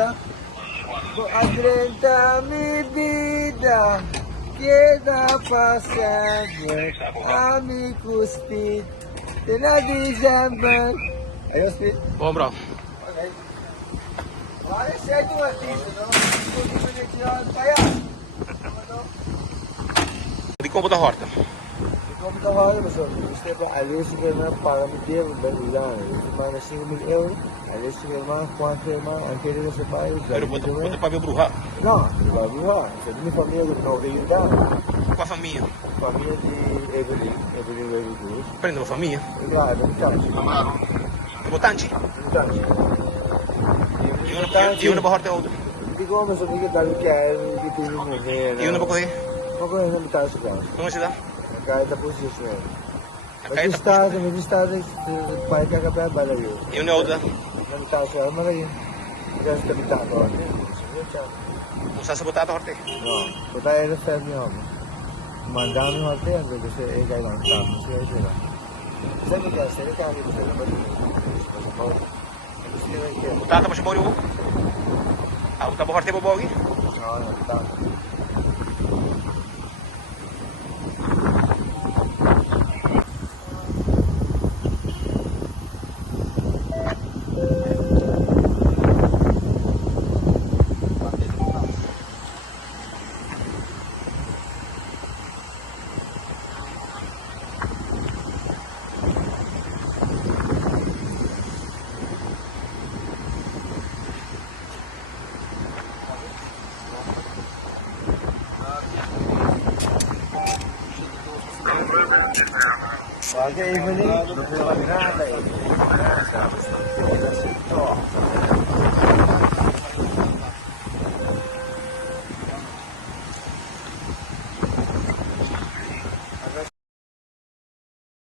está? Adrenta mi vida, queda pasando a mi cuspid. Tina December. Ayos, Pete? Oo, bro. Okay. Vale, certo o artista, no? Kung conexão, kaya. Di ko po horta. Como tá rolando, pessoal? Isso é para ali se ver na para me ter um belo lugar. Isso para na 5.000 euros. Ali se ver mais quanto é mais. Aquele não se faz. Pero boto pa ver bruha. Não, não vai voar. Isso é minha família do Novo Rio da. Com a família. Família de Evelyn. Evelyn Rodrigues. Prende a família. Lá, não tá. Botanchi. Não tá. E una ba horta outro. Hindi ko masabi ka dahil kaya hindi ko yung mga. E una ba ko eh? Ako yung nabitaw sa gas. Como se dá? Kahit tapos yun siya. Kahit Mag-start, kahit kakapaya bala yun. E una outra. Nabitaw siya, malayo. Kasi nabitaw ko. Usa sa botata horta. No, so tayo na fair niyo ako. Mandami mo ako yan, kasi kaya lang tapos siya siya. Kasi may kasi, kaya ko sila ba yun? Botata pa siya bori ko. Ah, uta ba horta ba bogi? Oo, nabitaw. Bagay, Evelyn. Gusto ko kami na.